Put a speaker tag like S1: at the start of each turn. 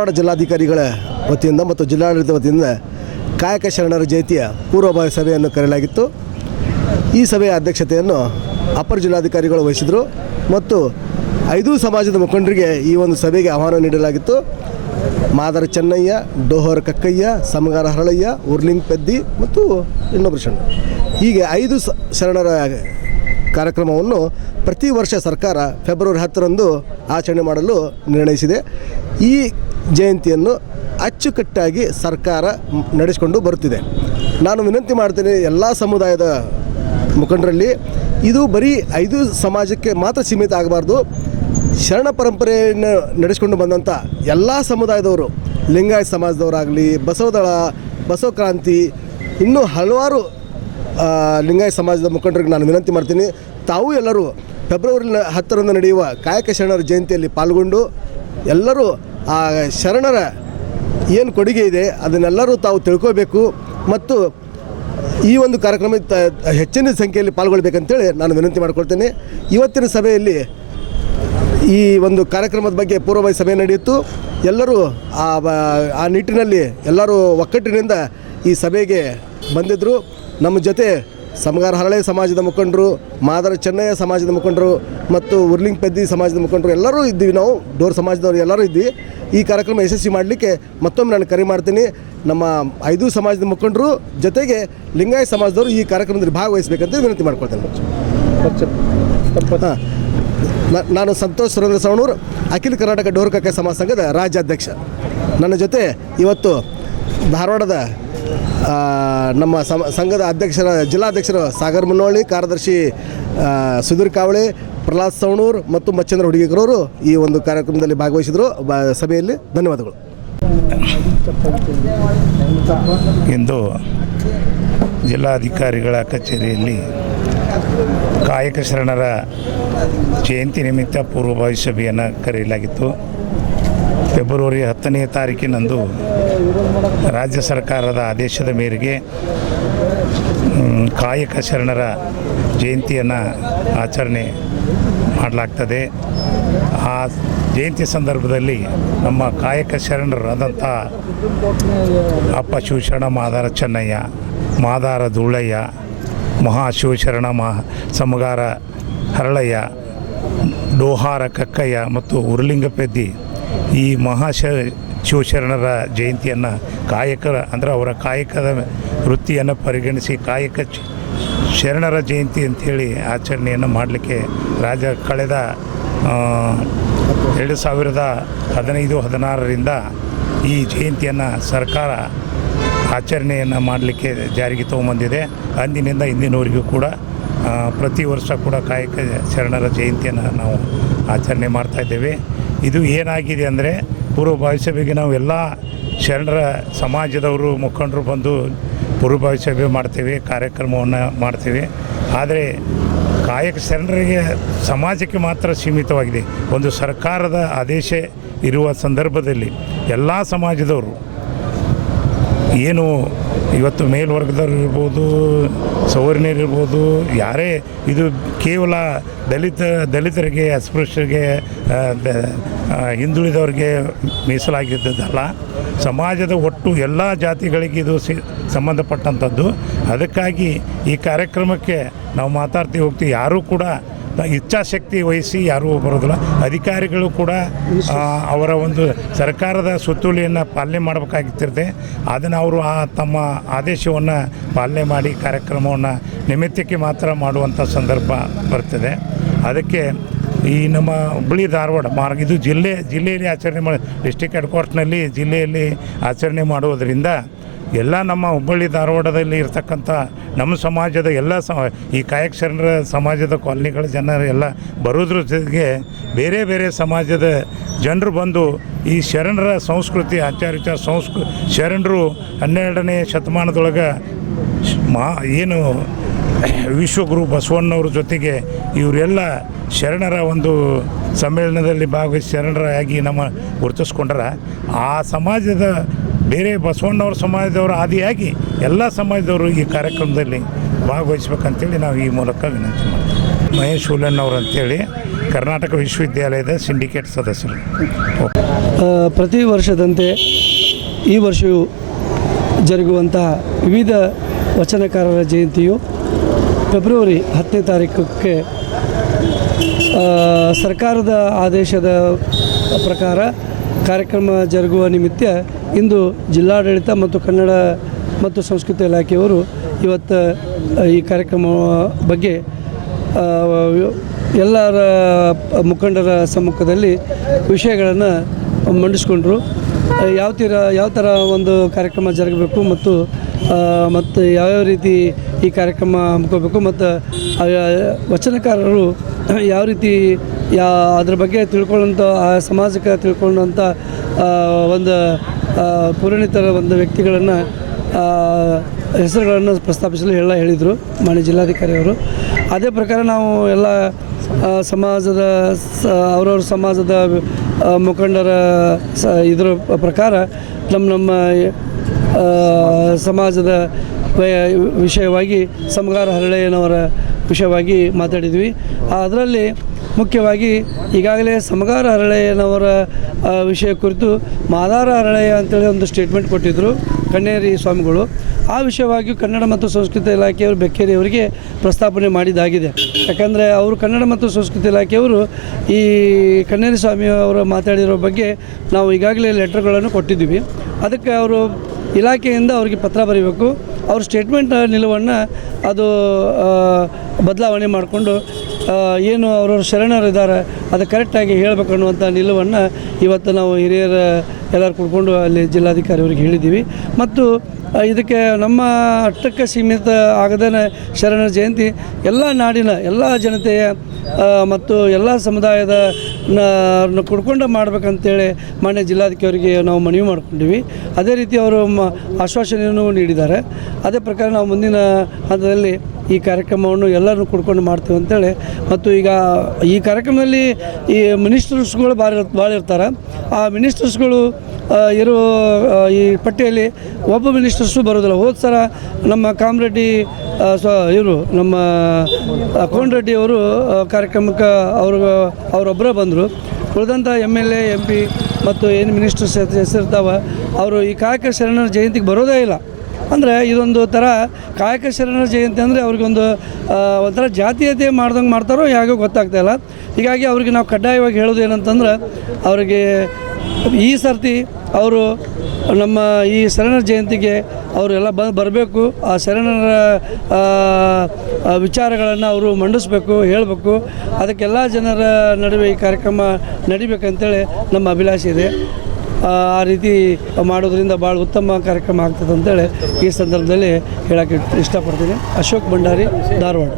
S1: ಧಾರವಾಡ ಜಿಲ್ಲಾಧಿಕಾರಿಗಳ ವತಿಯಿಂದ ಮತ್ತು ಜಿಲ್ಲಾಡಳಿತ ವತಿಯಿಂದ ಕಾಯಕ ಶರಣರ ಜಯಂತಿಯ ಪೂರ್ವಭಾವಿ ಸಭೆಯನ್ನು ಕರೆಯಲಾಗಿತ್ತು. ಈ ಸಭೆಯ ಅಧ್ಯಕ್ಷತೆಯನ್ನು ಅಪರ ಜಿಲ್ಲಾಧಿಕಾರಿಗಳು ವಹಿಸಿದರು ಮತ್ತು ಐದು ಸಮಾಜದ ಮುಖಂಡರಿಗೆ ಈ ಒಂದು ಸಭೆಗೆ ಆಹ್ವಾನ ನೀಡಲಾಗಿತ್ತು. ಮಾದರ ಚೆನ್ನಯ್ಯ, ಡೋಹರ್ ಕಕ್ಕಯ್ಯ, ಸಮಗಾರ ಹರಳಯ್ಯ, ಉರ್ಲಿಂಗ್ ಪೆದ್ದಿ ಮತ್ತು ಇನ್ನೊಬ್ಬರು ಶರಣ ಹೀಗೆ ಐದು ಶರಣರ ಕಾರ್ಯಕ್ರಮವನ್ನು ಪ್ರತಿ ವರ್ಷ ಸರ್ಕಾರ ಫೆಬ್ರವರಿ ಹತ್ತರಂದು ಆಚರಣೆ ಮಾಡಲು ನಿರ್ಣಯಿಸಿದೆ. ಈ ಜಯಂತಿಯನ್ನು ಅಚ್ಚುಕಟ್ಟಾಗಿ ಸರ್ಕಾರ ನಡೆಸಿಕೊಂಡು ಬರುತ್ತಿದೆ. ನಾನು ವಿನಂತಿ ಮಾಡ್ತೇನೆ ಎಲ್ಲ ಸಮುದಾಯದ ಮುಖಂಡರಲ್ಲಿ, ಇದು ಬರೀ ಐದು ಸಮಾಜಕ್ಕೆ ಮಾತ್ರ ಸೀಮಿತ ಆಗಬಾರ್ದು. ಶರಣ ಪರಂಪರೆಯನ್ನು ನಡೆಸಿಕೊಂಡು ಬಂದಂಥ ಎಲ್ಲ ಸಮುದಾಯದವರು, ಲಿಂಗಾಯತ ಸಮಾಜದವರಾಗಲಿ, ಬಸವದಳ ಬಸವ ಕ್ರಾಂತಿ ಇನ್ನೂ ಹಲವಾರು ಲಿಂಗಾಯತ ಸಮಾಜದ ಮುಖಂಡರಿಗೆ ನಾನು ವಿನಂತಿ ಮಾಡ್ತೀನಿ. ತಾವು ಎಲ್ಲರೂ ಫೆಬ್ರವರಿ ಹತ್ತರಂದು ನಡೆಯುವ ಕಾಯಕ ಶರಣರ ಜಯಂತಿಯಲ್ಲಿ ಪಾಲ್ಗೊಂಡು ಎಲ್ಲರೂ ಆ ಶರಣರ ಏನು ಕೊಡುಗೆ ಇದೆ, ಅದನ್ನೆಲ್ಲರೂ ತಾವು ತಿಳ್ಕೋಬೇಕು ಮತ್ತು ಈ ಒಂದು ಕಾರ್ಯಕ್ರಮ ಹೆಚ್ಚಿನ ಸಂಖ್ಯೆಯಲ್ಲಿ ಪಾಲ್ಗೊಳ್ಬೇಕಂತೇಳಿ ನಾನು ವಿನಂತಿ ಮಾಡಿಕೊಳ್ತೇನೆ. ಇವತ್ತಿನ ಸಭೆಯಲ್ಲಿ ಈ ಒಂದು ಕಾರ್ಯಕ್ರಮದ ಬಗ್ಗೆ ಪೂರ್ವಭಾವಿ ಸಭೆ ನಡೆಯಿತು. ಎಲ್ಲರೂ ಆ ಆ ನಿಟ್ಟಿನಲ್ಲಿ ಎಲ್ಲರೂ ಒಕ್ಕಟ್ಟಿನಿಂದ ಈ ಸಭೆಗೆ ಬಂದಿದ್ದರು ನಮ್ಮ ಜೊತೆ ಸಮಗಾರ ಹರಳೆ ಸಮಾಜದ ಮುಖಂಡರು, ಮಾದರ ಚೆನ್ನಯ್ಯ ಸಮಾಜದ ಮುಖಂಡರು ಮತ್ತು ಉರ್ಲಿಂಗ್ ಪೆದ್ದಿ ಸಮಾಜದ ಮುಖಂಡರು ಎಲ್ಲರೂ ಇದ್ದೀವಿ ನಾವು. ಡೋರ್ ಸಮಾಜದವರು ಎಲ್ಲರೂ ಇದ್ದೀವಿ. ಈ ಕಾರ್ಯಕ್ರಮ ಯಶಸ್ವಿ ಮಾಡಲಿಕ್ಕೆ ಮತ್ತೊಮ್ಮೆ ನಾನು ಕರೆ ಮಾಡ್ತೀನಿ. ನಮ್ಮ ಐದು ಸಮಾಜದ ಮುಖಂಡರು ಜೊತೆಗೆ ಲಿಂಗಾಯ ಸಮಾಜದವರು ಈ ಕಾರ್ಯಕ್ರಮದಲ್ಲಿ ಭಾಗವಹಿಸಬೇಕಂತ ವಿನಂತಿ ಮಾಡ್ಕೊಳ್ತೇನೆ. ನಾನು ಸಂತೋಷ್ ಸುರೇಂದ್ರ ಸವಣೂರ್, ಅಖಿಲ ಕರ್ನಾಟಕ ಡೋರ್ಕಕ್ಕೆ ಸಮಾಜ ಸಂಘದ ರಾಜ್ಯಾಧ್ಯಕ್ಷ. ನನ್ನ ಜೊತೆ ಇವತ್ತು ಧಾರವಾಡದ ನಮ್ಮ ಸಂಘದ ಅಧ್ಯಕ್ಷರ, ಜಿಲ್ಲಾಧ್ಯಕ್ಷರು ಸಾಗರ್ ಮುನ್ನೋಳಿ, ಕಾರ್ಯದರ್ಶಿ ಸುಧೀರ್ ಕಾವಳೆ, ಪ್ರಹ್ಲಾದ್ ಸವಣೂರ್ ಮತ್ತು ಮಚ್ಚಂದ್ರ ಹುಡುಗಿಗರವರು ಈ ಒಂದು ಕಾರ್ಯಕ್ರಮದಲ್ಲಿ ಭಾಗವಹಿಸಿದರು. ಸಭೆಯಲ್ಲಿ ಧನ್ಯವಾದಗಳು.
S2: ಇಂದು ಜಿಲ್ಲಾಧಿಕಾರಿಗಳ ಕಚೇರಿಯಲ್ಲಿ ಕಾಯಕ ಶರಣರ ಜಯಂತಿ ನಿಮಿತ್ತ ಪೂರ್ವಭಾವಿ ಸಭೆಯನ್ನು ಕರೆಯಲಾಗಿತ್ತು. ಫೆಬ್ರವರಿ ಹತ್ತನೇ ತಾರೀಕಿನಂದು ರಾಜ್ಯ ಸರ್ಕಾರದ ಆದೇಶದ ಮೇರೆಗೆ ಕಾಯಕ ಶರಣರ ಜಯಂತಿಯನ್ನು ಆಚರಣೆ ಮಾಡಲಾಗ್ತದೆ. ಆ ಜಯಂತಿ ಸಂದರ್ಭದಲ್ಲಿ ನಮ್ಮ ಕಾಯಕ ಶರಣರಾದಂಥ ಅಪ್ಪ ಶಿವಶರಣ ಮಾದಾರ ಚೆನ್ನಯ್ಯ, ಮಾದಾರ ಧೂಳಯ್ಯ ಮಹಾಶಿವಶರಣ ಮಹಾ ಸಮಗಾರ ಹರಳಯ್ಯ, ಡೋಹಾರ ಕಕ್ಕಯ್ಯ ಮತ್ತು ಉರುಲಿಂಗಪೆದ್ದಿ ಈ ಮಹಾಶ ಶಿವಶರಣರ ಜಯಂತಿಯನ್ನು ಕಾಯಕರ, ಅಂದರೆ ಅವರ ಕಾಯಕದ ವೃತ್ತಿಯನ್ನು ಪರಿಗಣಿಸಿ ಕಾಯಕ ಶರಣರ ಜಯಂತಿ ಅಂಥೇಳಿ ಆಚರಣೆಯನ್ನು ಮಾಡಲಿಕ್ಕೆ ರಾಜ ಕಳೆದ ಎರಡು ಸಾವಿರದ ಹದಿನೈದು, ಹದಿನಾರರಿಂದ ಈ ಜಯಂತಿಯನ್ನು ಸರ್ಕಾರ ಆಚರಣೆಯನ್ನು ಮಾಡಲಿಕ್ಕೆ ಜಾರಿಗೆ ತೊಗೊಂಬಂದಿದೆ. ಅಂದಿನಿಂದ ಇಂದಿನವರೆಗೂ ಕೂಡ ಪ್ರತಿ ವರ್ಷ ಕೂಡ ಕಾಯಕ ಶರಣರ ಜಯಂತಿಯನ್ನು ನಾವು ಆಚರಣೆ ಮಾಡ್ತಾ ಇದ್ದೇವೆ. ಇದು ಏನಾಗಿದೆ ಅಂದರೆ ಪೂರ್ವಭಾವಿ ಸಭೆಗೆ ನಾವು ಎಲ್ಲ ಶರಣರ ಸಮಾಜದವರು ಮುಖಂಡರು ಬಂದು ಪೂರ್ವಭಾವಿ ಸಭೆ ಮಾಡ್ತೇವೆ, ಕಾರ್ಯಕ್ರಮವನ್ನು ಮಾಡ್ತೇವೆ. ಆದರೆ ಕಾಯಕ ಶರಣರಿಗೆ ಸಮಾಜಕ್ಕೆ ಮಾತ್ರ ಸೀಮಿತವಾಗಿದೆ. ಒಂದು ಸರ್ಕಾರದ ಆದೇಶ ಇರುವ ಸಂದರ್ಭದಲ್ಲಿ ಎಲ್ಲ ಸಮಾಜದವರು ಏನು ಇವತ್ತು ಮೇಲ್ವರ್ಗದವ್ರು ಇರ್ಬೋದು, ಸವರ್ಣೀಯರು ಇರ್ಬೋದು, ಯಾರೇ ಇದು ಕೇವಲ ದಲಿತ, ದಲಿತರಿಗೆ, ಅಸ್ಪೃಶ್ಯರಿಗೆ ಹಿಂದುಳಿದವ್ರಿಗೆ ಮೀಸಲಾಗಿದ್ದದ್ದಲ್ಲ. ಸಮಾಜದ ಒಟ್ಟು ಎಲ್ಲ ಜಾತಿಗಳಿಗೆ ಇದು ಸಿ, ಸಂಬಂಧಪಟ್ಟಂಥದ್ದು. ಅದಕ್ಕಾಗಿ ಈ ಕಾರ್ಯಕ್ರಮಕ್ಕೆ ನಾವು ಮಾತಾಡ್ತೀವಿ ಹೋಗ್ತೀವಿ. ಯಾರೂ ಕೂಡ ಇಚ್ಛಾಶಕ್ತಿ ವಹಿಸಿ ಯಾರೂ ಬರೋದಿಲ್ಲ. ಅಧಿಕಾರಿಗಳು ಕೂಡ ಅವರ ಒಂದು ಸರ್ಕಾರದ ಸುತ್ತೋಲೆಯನ್ನು ಪಾಲನೆ ಮಾಡಬೇಕಾಗಿತ್ತಿರುತ್ತೆ. ಅದನ್ನು ಅವರು ಆ ತಮ್ಮ ಆದೇಶವನ್ನು ಪಾಲನೆ ಮಾಡಿ ಕಾರ್ಯಕ್ರಮವನ್ನು ನಿಮಿತ್ತಕ್ಕೆ ಮಾತ್ರ ಮಾಡುವಂಥ ಸಂದರ್ಭ ಬರ್ತದೆ. ಅದಕ್ಕೆ ಈ ನಮ್ಮ ಹುಬ್ಬಳ್ಳಿ ಧಾರವಾಡ ಮಾರ್ಗ, ಇದು ಜಿಲ್ಲೆ, ಜಿಲ್ಲೆಯಲ್ಲಿ ಆಚರಣೆ ಮಾಡಿ ಡಿಸ್ಟಿಕ್ ಹೆಡ್ ಕ್ವಾರ್ಟರ್ನಲ್ಲಿ ಜಿಲ್ಲೆಯಲ್ಲಿ ಆಚರಣೆ ಮಾಡುವುದರಿಂದ ಎಲ್ಲ ನಮ್ಮ ಹುಬ್ಬಳ್ಳಿ ಧಾರವಾಡದಲ್ಲಿ ಇರ್ತಕ್ಕಂಥ ನಮ್ಮ ಸಮಾಜದ ಎಲ್ಲ ಸ ಈ ಕಾಯಕ ಶರಣರ ಸಮಾಜದ ಕಾಲನಿಗಳ ಜನರು ಎಲ್ಲ ಬರೋದ್ರ ಜೊತೆಗೆ ಬೇರೆ ಬೇರೆ ಸಮಾಜದ ಜನರು ಬಂದು ಈ ಶರಣರ ಸಂಸ್ಕೃತಿ ಆಚಾರ ವಿಚಾರ ಸಂಸ್ಕೃ, ಶರಣರು ಹನ್ನೆರಡನೇ ಶತಮಾನದೊಳಗೆ ಮಾ, ಏನು ವಿಶ್ವಗುರು ಬಸವಣ್ಣವ್ರ ಜೊತೆಗೆ ಇವರೆಲ್ಲ ಶರಣರ ಒಂದು ಸಮ್ಮೇಳನದಲ್ಲಿ ಭಾಗವಹಿಸಿ ಶರಣರಾಗಿ ನಮ್ಮ ಗುರುತಿಸ್ಕೊಂಡ್ರ. ಆ ಸಮಾಜದ ಬೇರೆ ಬಸವಣ್ಣವ್ರ ಸಮಾಜದವರು ಆದಿಯಾಗಿ ಎಲ್ಲ ಸಮಾಜದವರು ಈ ಕಾರ್ಯಕ್ರಮದಲ್ಲಿ ಭಾಗವಹಿಸ್ಬೇಕಂತೇಳಿ ನಾವು ಈ ಮೂಲಕ ವಿನಂತಿ ಮಾಡ್ತೀವಿ. ಮಹೇಶ್ ಹುಲನ್ನವ್ರು ಅಂತೇಳಿ ಕರ್ನಾಟಕ ವಿಶ್ವವಿದ್ಯಾಲಯದ ಸಿಂಡಿಕೇಟ್ ಸದಸ್ಯರು.
S3: ಪ್ರತಿ ವರ್ಷದಂತೆ ಈ ವರ್ಷವೂ ಜರುಗುವಂತಹ ವಿವಿಧ ವಚನಕಾರರ ಜಯಂತಿಯು ಫೆಬ್ರವರಿ ಹತ್ತನೇ ತಾರೀಕಕ್ಕೆ ಸರ್ಕಾರದ ಆದೇಶದ ಪ್ರಕಾರ ಕಾರ್ಯಕ್ರಮ ಜರುಗುವ ನಿಮಿತ್ತ ಇಂದು ಜಿಲ್ಲಾಡಳಿತ ಮತ್ತು ಕನ್ನಡ ಮತ್ತು ಸಂಸ್ಕೃತಿ ಇಲಾಖೆಯವರು ಇವತ್ತು ಈ ಕಾರ್ಯಕ್ರಮ ಬಗ್ಗೆ ಎಲ್ಲರ ಮುಖಂಡರ ಸಮ್ಮುಖದಲ್ಲಿ ವಿಷಯಗಳನ್ನು ಮಂಡಿಸ್ಕೊಂಡ್ರು. ಯಾವ ತೀರ, ಯಾವ ಥರ ಒಂದು ಕಾರ್ಯಕ್ರಮ ಜರುಗಬೇಕು ಮತ್ತು ಮತ್ತು ಯಾವ್ಯಾವ ರೀತಿ ಈ ಕಾರ್ಯಕ್ರಮ ಹಮ್ಮಿಕೋಬೇಕು ಮತ್ತು ವಚನಕಾರರು ಯಾವ ರೀತಿ, ಯಾ, ಅದ್ರ ಬಗ್ಗೆ ತಿಳ್ಕೊಳ್ಳೋಂಥ ಆ, ಸಮಾಜಕ್ಕೆ ತಿಳ್ಕೊಳ್ಳೋಂಥ ಒಂದು ಪುರಣಿತರ ಒಂದು ವ್ಯಕ್ತಿಗಳನ್ನು ಹೆಸರುಗಳನ್ನು ಪ್ರಸ್ತಾಪಿಸಲು ಎಲ್ಲ ಹೇಳಿದರು ಮಾನ್ಯ ಜಿಲ್ಲಾಧಿಕಾರಿಯವರು. ಅದೇ ಪ್ರಕಾರ ನಾವು ಎಲ್ಲ ಸಮಾಜದ, ಸ, ಅವ್ರವ್ರ ಸಮಾಜದ ಮುಖಂಡರ, ಸ, ಇದರ ಪ್ರಕಾರ ನಮ್ಮ ನಮ್ಮ ಸಮಾಜದ ವಿಷಯವಾಗಿ ಸಮಗಾರ ಹರಳೆಯನವರ ವಿಷಯವಾಗಿ ಮಾತಾಡಿದ್ವಿ. ಅದರಲ್ಲಿ ಮುಖ್ಯವಾಗಿ ಈಗಾಗಲೇ ಸಮಗಾರ ಹರಳೆಯನವರ ವಿಷಯ ಕುರಿತು ಮಾದಾರ ಹರಳೆಯ ಅಂತೇಳಿ ಒಂದು ಸ್ಟೇಟ್ಮೆಂಟ್ ಕೊಟ್ಟಿದ್ದರು ಕಣ್ಣೇರಿ ಸ್ವಾಮಿಗಳು. ಆ ವಿಷಯವಾಗಿ ಕನ್ನಡ ಮತ್ತು ಸಂಸ್ಕೃತಿ ಇಲಾಖೆಯವರು ಬೆಕ್ಕೇರಿಯವರಿಗೆ ಪ್ರಸ್ತಾಪನೆ ಮಾಡಿದ್ದಾಗಿದೆ. ಯಾಕಂದರೆ ಅವರು ಕನ್ನಡ ಮತ್ತು ಸಂಸ್ಕೃತಿ ಇಲಾಖೆಯವರು ಈ ಕಣ್ಣೇರಿ ಸ್ವಾಮಿ ಅವರು ಮಾತಾಡಿರೋ ಬಗ್ಗೆ ನಾವು ಈಗಾಗಲೇ ಲೆಟರ್ಗಳನ್ನು ಕೊಟ್ಟಿದ್ದೀವಿ. ಅದಕ್ಕೆ ಅವರು ಇಲಾಖೆಯಿಂದ ಅವರಿಗೆ ಪತ್ರ ಬರೀಬೇಕು. ಅವ್ರ ಸ್ಟೇಟ್ಮೆಂಟ್ ನಿಲುವನ್ನು ಅದು ಬದಲಾವಣೆ ಮಾಡಿಕೊಂಡು ಏನು ಅವರವ್ರ ಶರಣರಿದ್ದಾರೆ ಅದು ಕರೆಕ್ಟಾಗಿ ಹೇಳಬೇಕು ಅನ್ನುವಂಥ ನಿಲುವನ್ನು ಇವತ್ತು ನಾವು ಹಿರಿಯರ ಎಲ್ಲರೂ ಕೂಡ್ಕೊಂಡು ಅಲ್ಲಿ ಜಿಲ್ಲಾಧಿಕಾರಿ ಅವರಿಗೆ ಹೇಳಿದ್ದೀವಿ. ಮತ್ತು ಇದಕ್ಕೆ ನಮ್ಮ ಅಟ್ಟಕ್ಕೆ ಸೀಮಿತ ಆಗದೇ ಶರಣರ ಜಯಂತಿ. ಎಲ್ಲ ನಾಡಿನ ಎಲ್ಲ ಜನತೆಯ ಮತ್ತು ಎಲ್ಲ ಸಮುದಾಯದ ಕುಡ್ಕೊಂಡು ಮಾಡ್ಬೇಕಂತೇಳಿ ಮಾನ್ಯ ಜಿಲ್ಲಾಧಿಕಾರಿಗೆ ನಾವು ಮನವಿ ಮಾಡಿಕೊಂಡಿವಿ. ಅದೇ ರೀತಿ ಅವರು ಆಶ್ವಾಸನೆಯನ್ನು ನೀಡಿದ್ದಾರೆ. ಅದೇ ಪ್ರಕಾರ ನಾವು ಮುಂದಿನ ಹಂತದಲ್ಲಿ ಈ ಕಾರ್ಯಕ್ರಮವನ್ನು ಎಲ್ಲರೂ ಕುಡ್ಕೊಂಡು ಮಾಡ್ತೀವಿ ಅಂತೇಳಿ. ಮತ್ತು ಈಗ ಈ ಕಾರ್ಯಕ್ರಮದಲ್ಲಿ ಈ ಮಿನಿಸ್ಟರ್ಸ್ಗಳು ಭಾಳ ಭಾಳ ಇರ್ತಾರೆ ಆ ಮಿನಿಸ್ಟರ್ಸ್ಗಳು ಆ, ಇರೋ ಈ ಪಟ್ಟಿಯಲ್ಲಿ ಒಬ್ಬ ಮಿನಿಸ್ಟರ್ಸು ಬರೋದಿಲ್ಲ ಹೋದ ಸಲ ನಮ್ಮ ಕಾಮರೆಡ್ಡಿ ಸ್ವ ಇವರು ನಮ್ಮ ಕೋನರೆಡ್ಡಿ ಕೋನ್ ರೆಡ್ಡಿ ಅವರು ಕಾರ್ಯಕ್ರಮಕ್ಕೆ ಅವರು ಅವರೊಬ್ಬರೇ ಬಂದರು. ಉಳಿದಂಥ M L A M P ಮತ್ತು ಏನು ಮಿನಿಸ್ಟರ್ಸ್ ಹೆಸರಿರ್ತಾವೆ ಅವರು ಈ ಕಾಯಕ ಶರಣರ ಜಯಂತಿಗೆ ಬರೋದೇ ಇಲ್ಲ. ಅಂದರೆ ಇದೊಂದು ಥರ ಕಾಯಕ ಶರಣರ ಜಯಂತಿ ಅಂದರೆ ಅವ್ರಿಗೊಂದು ಒಂಥರ ಜಾತೀಯತೆ ಮಾಡ್ದಂಗೆ ಮಾಡ್ತಾರೋ ಹೇಗೋ ಗೊತ್ತಾಗ್ತಾ ಇಲ್ಲ. ಹೀಗಾಗಿ ಅವ್ರಿಗೆ ನಾವು ಕಡ್ಡಾಯವಾಗಿ ಹೇಳೋದು ಏನಂತಂದ್ರೆ ಅವರಿಗೆ ಈ ಸರ್ತಿ ಅವರು ನಮ್ಮ ಈ ಶರಣರ ಜಯಂತಿಗೆ ಅವರೆಲ್ಲ ಬ ಬರಬೇಕು. ಆ ಶರಣರ ವಿಚಾರಗಳನ್ನು ಅವರು ಮಂಡಿಸ್ಬೇಕು, ಹೇಳಬೇಕು. ಅದಕ್ಕೆಲ್ಲ ಜನರ ನಡುವೆ ಈ ಕಾರ್ಯಕ್ರಮ ನಡಿಬೇಕಂತೇಳಿ ನಮ್ಮ ಅಭಿಲಾಷೆ ಇದೆ. ಆ ರೀತಿ ಮಾಡೋದ್ರಿಂದ ಭಾಳ ಉತ್ತಮ ಕಾರ್ಯಕ್ರಮ ಆಗ್ತದೆ ಅಂತೇಳಿ ಈ ಸಂದರ್ಭದಲ್ಲಿ ಹೇಳೋಕ್ಕೆ ಇಷ್ಟಪಡ್ತೀನಿ. ಅಶೋಕ್ ಭಂಡಾರಿ, ಧಾರವಾಡ.